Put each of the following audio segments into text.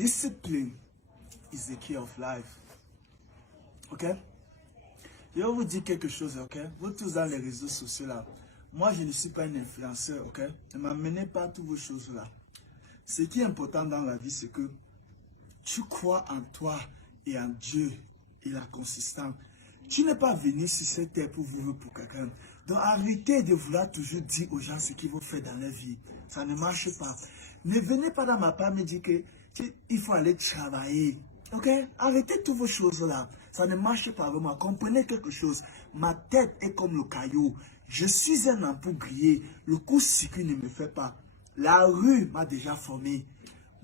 Discipline is the key of life. Ok? Je vais vous dire quelque chose, ok? Vous tous dans les réseaux sociaux là. Moi, je ne suis pas un influenceur, ok? Ne m'amenez pas toutes vos choses là. Ce qui est important dans la vie, c'est que tu crois en toi et en Dieu et la consistance. Tu n'es pas venu sur cette terre pour vivre pour quelqu'un. Donc arrêtez de vouloir toujours dire aux gens ce qu'ils vont faire dans leur vie. Ça ne marche pas. Ne venez pas dans ma part me dire qu'il faut aller travailler. Ok? Arrêtez toutes vos choses là. Ça ne marche pas vraiment. Comprenez quelque chose. Ma tête est comme le caillou. Je suis un ampoule grillé. Le coup-circuit ne me fait pas. La rue m'a déjà formé.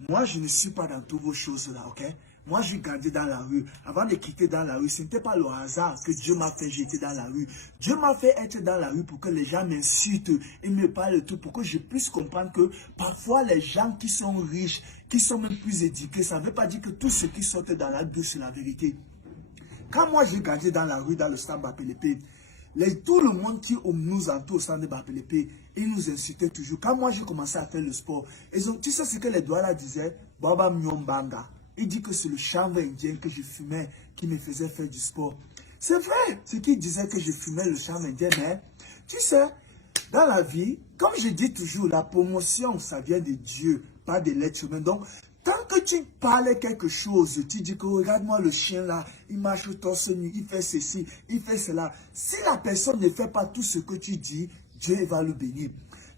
Moi, je ne suis pas dans toutes vos choses là, ok? Moi, j'ai grandi dans la rue. Avant de quitter dans la rue, ce n'était pas le hasard que Dieu m'a fait jeter dans la rue. Dieu m'a fait être dans la rue pour que les gens m'insultent et me parlent de tout, pour que je puisse comprendre que parfois les gens qui sont riches, qui sont même plus éduqués, ça ne veut pas dire que tout ce qui sortent dans la rue, c'est la vérité. Quand moi, j'ai grandi dans la rue, dans le stade Bapelépé, tout le monde qui nous entoure au stade de Bapelépé, ils nous insultaient toujours. Quand moi, j'ai commencé à faire le sport, tu sais ce que les Douala disaient? Baba Myombanga. Il dit que c'est le chanvre indien que je fumais qui me faisait faire du sport. C'est vrai, ce qu'il disait que je fumais le chanvre indien, mais tu sais, dans la vie, comme je dis toujours, la promotion, ça vient de Dieu, pas de l'être humain. Donc, tant que tu parles quelque chose, tu dis que regarde-moi le chien là, il marche au torse nu, il fait ceci, il fait cela. Si la personne ne fait pas tout ce que tu dis, Dieu va le bénir.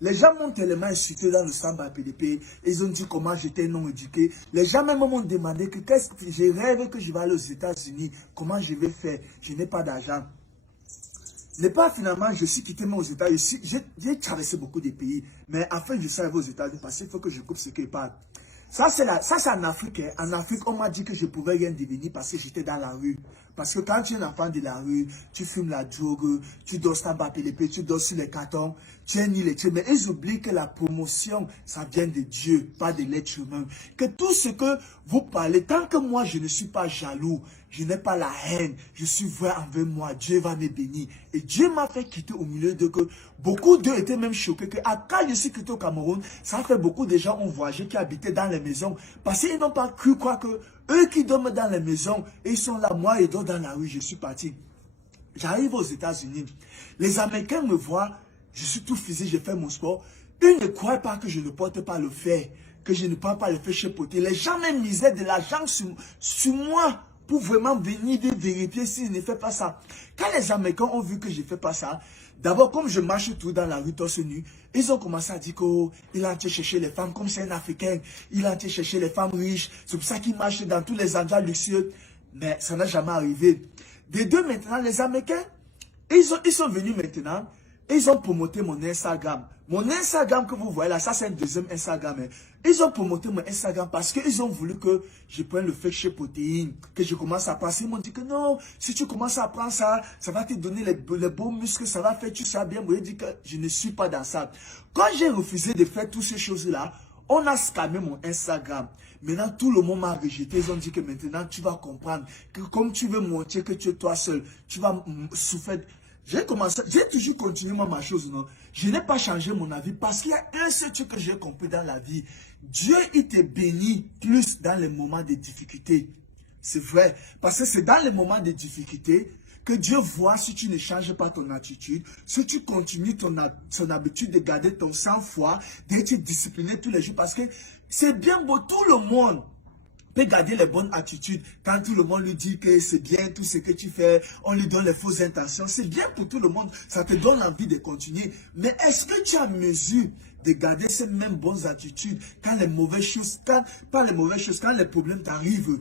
Les gens m'ont tellement insulté dans le Samba PDP, ils ont dit comment j'étais non éduqué. Les gens même m'ont demandé que je rêve que je vais aller aux États-Unis, comment je vais faire, je n'ai pas d'argent. Mais pas finalement, je suis quitté aux États-Unis. J'ai traversé beaucoup de pays, mais afin de je arriver aux États-Unis, parce qu'il faut que je coupe ce qu'il parle. Ça, c'est en Afrique. Hein. En Afrique, on m'a dit que je pouvais rien devenir parce que j'étais dans la rue. Parce que quand tu es un enfant de la rue, tu fumes la drogue, tu dors sans PDP, tu dors sur les cartons, tu es ni les tués. Mais ils oublient que la promotion, ça vient de Dieu, pas de l'être humain. Que tout ce que vous parlez, tant que moi, je ne suis pas jaloux, je n'ai pas la haine, je suis vrai envers moi, Dieu va me bénir. Et Dieu m'a fait quitter au milieu de que beaucoup d'eux étaient même choqués que quand je suis quitté au Cameroun, ça fait beaucoup de gens ont voyagé qui habitaient dans les maisons. Parce qu'ils n'ont pas cru quoi que eux qui dorment dans les maisons, et ils sont là, moi et d'autres dans la rue, je suis parti. J'arrive aux États-Unis. Les Américains me voient, je suis tout physique, je fais mon sport. Ils ne croient pas que je ne porte pas le fer, que je ne prends pas le fer chez poté. Les gens même misaient de l'argent sur moi pour vraiment venir vérifier s'ils ne font pas ça. Quand les Américains ont vu que je ne fais pas ça, d'abord, comme je marche tout dans la rue torse nu, ils ont commencé à dire qu'il a été chercher les femmes, comme c'est un Africain, il a été chercher les femmes riches, c'est pour ça qu'il marche dans tous les endroits luxueux. Mais ça n'a jamais arrivé. Des deux maintenant, les Américains, ils sont venus maintenant, et ils ont promoté mon Instagram. Mon Instagram que vous voyez là, ça c'est un deuxième Instagram. Hein. Ils ont promoté mon Instagram parce qu'ils ont voulu que je prenne le fake chez protéines, que je commence à prendre. Ils m'ont dit que non, si tu commences à prendre ça, ça va te donner les beaux muscles, ça va faire tout ça bien. Moi, je dis que je ne suis pas dans ça. Quand j'ai refusé de faire toutes ces choses-là, on a scammé mon Instagram. Maintenant, tout le monde m'a rejeté. Ils ont dit que maintenant, tu vas comprendre que comme tu veux montrer que tu es toi seul, tu vas souffrir. J'ai toujours continué ma chose, non. Je n'ai pas changé mon avis parce qu'il y a un seul truc que j'ai compris dans la vie. Dieu, il te bénit plus dans les moments de difficulté. C'est vrai. Parce que c'est dans les moments de difficulté que Dieu voit si tu ne changes pas ton attitude, si tu continues ton habitude de garder ton sang-froid, d'être discipliné tous les jours. Parce que c'est bien beau, tout le monde peut garder les bonnes attitudes. Quand tout le monde lui dit que c'est bien tout ce que tu fais, on lui donne les fausses intentions. C'est bien pour tout le monde, ça te donne envie de continuer. Mais est-ce que tu as mesure de garder ces mêmes bonnes attitudes quand les mauvaises choses, pas les mauvaises choses, quand les problèmes t'arrivent?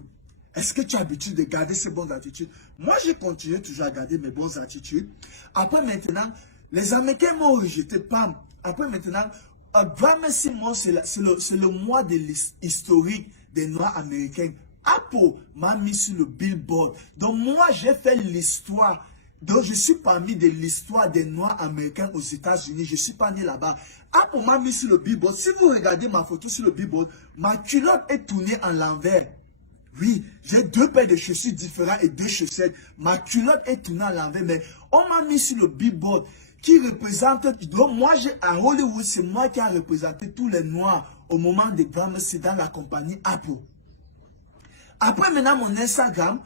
Est-ce que tu as l'habitude de garder ces bonnes attitudes? Moi, j'ai continué toujours à garder mes bonnes attitudes. Après, maintenant, les Américains m'ont rejeté. Pam. Après, maintenant, Grammy Simon, c'est le mois de l'historique des Noirs américains. Apple m'a mis sur le Billboard. Donc, moi, j'ai fait l'histoire. Donc, je suis parmi de l'histoire des Noirs américains aux États-Unis. Je suis pas né là-bas. Apple m'a mis sur le Billboard. Si vous regardez ma photo sur le Billboard, ma culotte est tournée en l'envers. Oui, j'ai deux paires de chaussures différentes et deux chaussettes. Ma culotte est tournée à l'envers, mais on m'a mis sur le Billboard qui représente... Donc moi, à Hollywood, c'est moi qui a représenté tous les Noirs au moment des Grammys, c'est dans la compagnie Apple. Après, maintenant, mon Instagram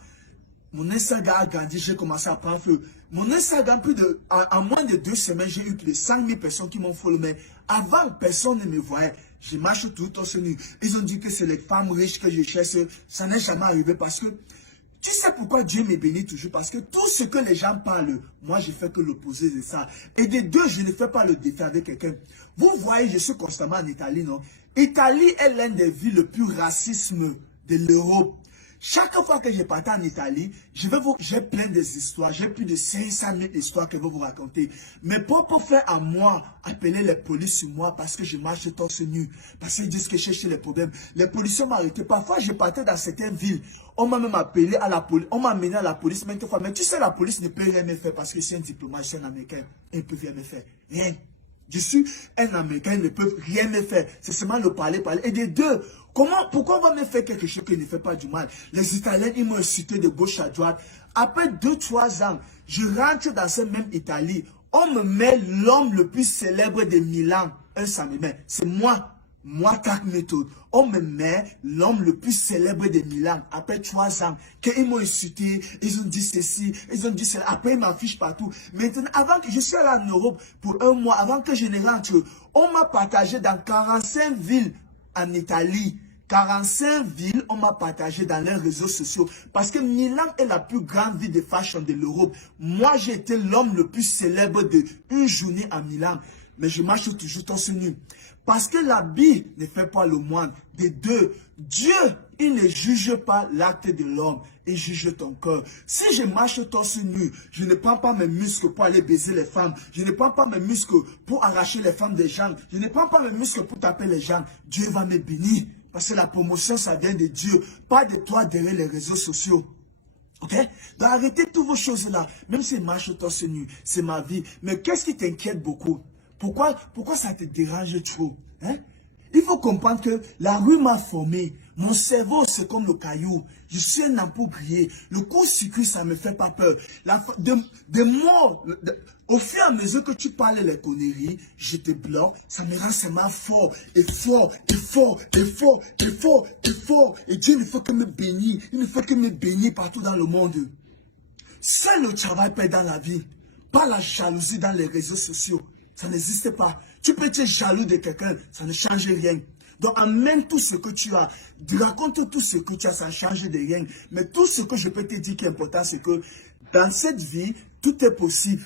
a grandi, j'ai commencé à prendre feu. Mon Instagram, en moins de 2 semaines, j'ai eu plus de 5 000 personnes qui m'ont follow. Mais avant, personne ne me voyait. Je marche tout torse nu. Ils ont dit que c'est les femmes riches que je cherche. Ça n'est jamais arrivé parce que, tu sais pourquoi Dieu me bénit toujours? Parce que tout ce que les gens parlent, moi, je fais que l'opposé de ça. Et de deux, je ne fais pas le défi avec quelqu'un. Vous voyez, je suis constamment en Italie, non? Italie est l'une des villes les plus racistes de l'Europe. Chaque fois que je partais en Italie, j'ai plein d'histoires. J'ai plus de 500 000 histoires que je vais vous raconter. Mais pour faire à moi, appeler les polices sur moi parce que je marche torse nu, parce qu'ils disent que je cherche les problèmes. Les policiers m'ont arrêté. Parfois, je partais dans certaines villes. On m'a même appelé à la police. On m'a amené à la police maintes fois. Mais tu sais, la police ne peut rien me faire parce que je suis un diplomate, je suis un Américain. Ils ne peuvent rien me faire. Rien. Je suis un Américain, ils ne peuvent rien me faire. C'est seulement le parler. Et des deux, pourquoi on va me faire quelque chose qui ne fait pas du mal? Les Italiens, ils m'ont insulté de gauche à droite. Après 2-3 ans, je rentre dans cette même Italie. On me met l'homme le plus célèbre de Milan. Ça me met. C'est moi. Moi, Tac Méthode. On me met l'homme le plus célèbre de Milan. Après 3 ans, qu'ils m'ont insulté, ils ont dit ceci, ils ont dit cela. Après, ils m'affichent partout. Maintenant, avant que je sois allé en Europe pour 1 mois, avant que je ne rentre, on m'a partagé dans 45 villes en Italie. 45 villes, on m'a partagé dans les réseaux sociaux. Parce que Milan est la plus grande ville de fashion de l'Europe. Moi, j'ai été l'homme le plus célèbre de une journée à Milan. Mais je marche toujours torse nu. Parce que l'habit ne fait pas le moine. De deux, Dieu, il ne juge pas l'acte de l'homme. Il juge ton cœur. Si je marche torse nu, je ne prends pas mes muscles pour aller baiser les femmes. Je ne prends pas mes muscles pour arracher les femmes des gens. Je ne prends pas mes muscles pour taper les gens. Dieu va me bénir. Parce que la promotion, ça vient de Dieu. Pas de toi derrière les réseaux sociaux. Ok? Donc arrêtez toutes vos choses-là. Même si je marche torse nu, c'est ma vie. Mais qu'est-ce qui t'inquiète beaucoup? Pourquoi ça te dérange trop? Hein? Il faut comprendre que la rue m'a formé. Mon cerveau, c'est comme le caillou. Je suis un ampoule grillé. Le court-circuit, ça ne me fait pas peur. Au fur et à mesure que tu parles les conneries, je te bloque. Ça me rend seulement fort, et fort, et fort, et fort, et fort, et fort. Et Dieu ne fait que me bénir. Il ne fait que me bénir partout dans le monde. Seul le travail paie dans la vie. Pas la jalousie dans les réseaux sociaux. Ça n'existe pas. Tu peux être jaloux de quelqu'un, ça ne change rien. Donc, amène tout ce que tu as. Raconte tout ce que tu as, ça ne change de rien. Mais tout ce que je peux te dire qui est important, c'est que dans cette vie, tout est possible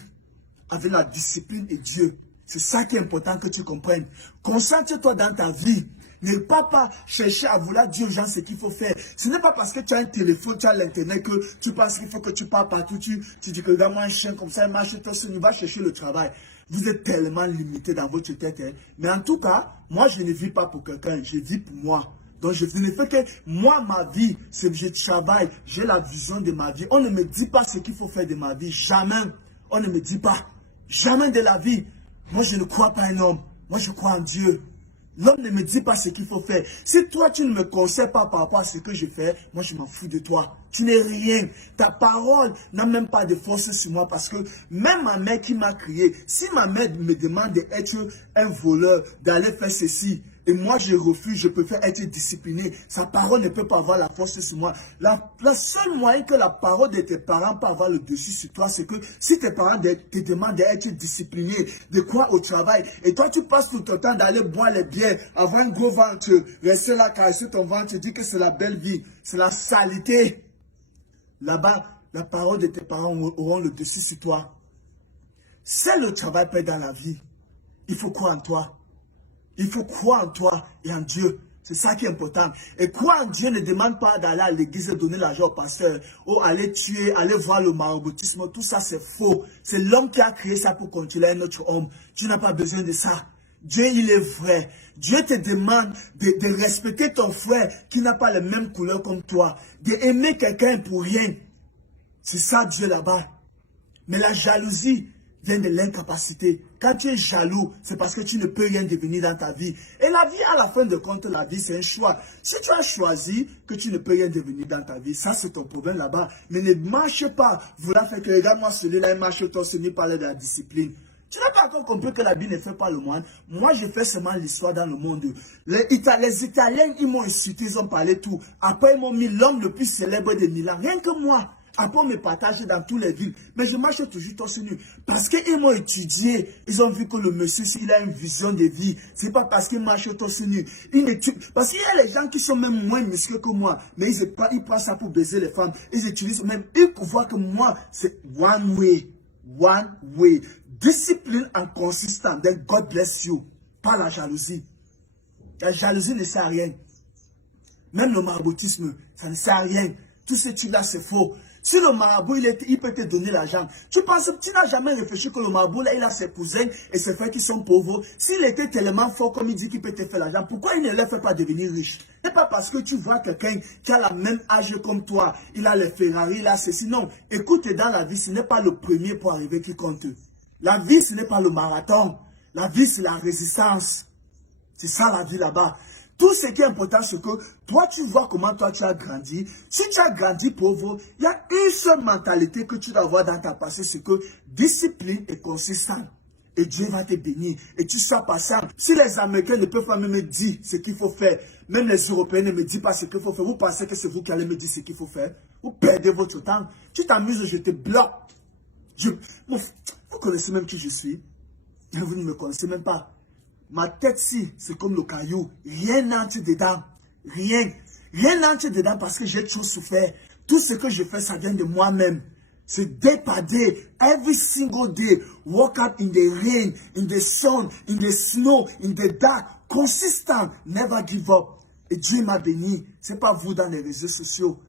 avec la discipline et Dieu. C'est ça qui est important que tu comprennes. Concentre-toi dans ta vie. Ne pas chercher à vouloir dire aux gens ce qu'il faut faire. Ce n'est pas parce que tu as un téléphone, tu as l'internet que tu penses qu'il faut que tu parles partout. Tu dis que regarde-moi un chien comme ça, il marche, tu vas chercher le travail. Vous êtes tellement limité dans votre tête. Hein. Mais en tout cas, moi, je ne vis pas pour quelqu'un, je vis pour moi. Donc, je ne fais que moi, ma vie, c'est que je travaille, j'ai la vision de ma vie. On ne me dit pas ce qu'il faut faire de ma vie. Jamais. On ne me dit pas. Jamais de la vie. Moi, je ne crois pas en un homme. Moi, je crois en Dieu. L'homme ne me dit pas ce qu'il faut faire. Si toi, tu ne me conseilles pas par rapport à ce que je fais, moi, je m'en fous de toi. Tu n'es rien. Ta parole n'a même pas de force sur moi parce que même ma mère qui m'a crié, si ma mère me demande d'être un voleur, d'aller faire ceci, et moi je refuse, je préfère être discipliné. Sa parole ne peut pas avoir la force sur moi. La seule moyen que la parole de tes parents peut avoir le dessus sur toi, c'est que si tes parents te demandent d'être discipliné, de quoi au travail, et toi tu passes tout ton temps d'aller boire les bières, avoir un gros ventre, rester là, caresser ton ventre, dire que c'est la belle vie, c'est la saleté. Là-bas, la parole de tes parents auront le dessus sur toi. C'est le travail paie dans la vie. Il faut croire en toi. Il faut croire en toi et en Dieu. C'est ça qui est important. Et croire en Dieu ne demande pas d'aller à l'église et donner l'argent au pasteur. Ou aller tuer, aller voir le maraboutisme. Tout ça, c'est faux. C'est l'homme qui a créé ça pour contrôler un autre homme. Tu n'as pas besoin de ça. Dieu, il est vrai. Dieu te demande de respecter ton frère qui n'a pas les mêmes couleurs comme toi. D'aimer quelqu'un pour rien. C'est ça Dieu là-bas. Mais la jalousie vient de l'incapacité. Quand tu es jaloux, c'est parce que tu ne peux rien devenir dans ta vie. Et la vie, à la fin de compte, la vie, c'est un choix. Si tu as choisi que tu ne peux rien devenir dans ta vie, ça, c'est ton problème là-bas. Mais ne marche pas. Vouloir faire que, regarde-moi celui-là, il marche, toi, celui parler de la discipline. Tu n'as pas encore compris que la Bible ne fait pas le moine. Moi, je fais seulement l'histoire dans le monde. Les Italiens, ils m'ont insulté, ils ont parlé tout. Après, ils m'ont mis l'homme le plus célèbre de Milan. Rien que moi. Après, on me partage dans toutes les villes. Mais je marche toujours torse nu. Parce qu'ils m'ont étudié. Ils ont vu que le monsieur, s'il a une vision de vie, c'est pas parce qu'il marche torse nu. Parce qu'il y a les gens qui sont même moins musclés que moi. Mais ils prennent ça pour baiser les femmes. Ils utilisent même, ils voient que moi, c'est one way. One way. Discipline and consistent. Then God bless you. Pas la jalousie. La jalousie ne sert à rien. Même le maraboutisme, ça ne sert à rien. Tout ce truc-là, c'est faux. Si le marabout, il peut te donner l'argent. Tu penses, tu n'as jamais réfléchi que le marabout, là, il a ses cousins et ses frères qui sont pauvres. S'il était tellement fort comme il dit qu'il peut te faire l'argent, pourquoi il ne les fait pas devenir riche? C'est pas parce que tu vois quelqu'un qui a la même âge comme toi, il a les Ferrari, il a ceci. Non, écoute, dans la vie, ce n'est pas le premier pour arriver qui compte. La vie, ce n'est pas le marathon. La vie, c'est la résistance. C'est ça la vie là-bas. Tout ce qui est important, c'est que toi, tu vois comment toi, tu as grandi. Si tu as grandi pauvre, il y a une seule mentalité que tu dois avoir dans ta passé, c'est que discipline est consistante. Et Dieu va te bénir. Et tu sois patient. Si les Américains ne peuvent pas me dire ce qu'il faut faire, même les Européens ne me disent pas ce qu'il faut faire, vous pensez que c'est vous qui allez me dire ce qu'il faut faire? Vous perdez votre temps. Tu t'amuses, je te bloque. Vous connaissez même qui je suis. Vous ne me connaissez même pas. Ma tête, si, c'est comme le caillou. Rien n'entre dedans. Rien. Rien n'entre dedans parce que j'ai trop souffert. Tout ce que je fais, ça vient de moi-même. C'est day by day. Every single day. Walk out in the rain, in the sun, in the snow, in the dark. Consistent. Never give up. Et Dieu m'a béni. C'est pas vous dans les réseaux sociaux.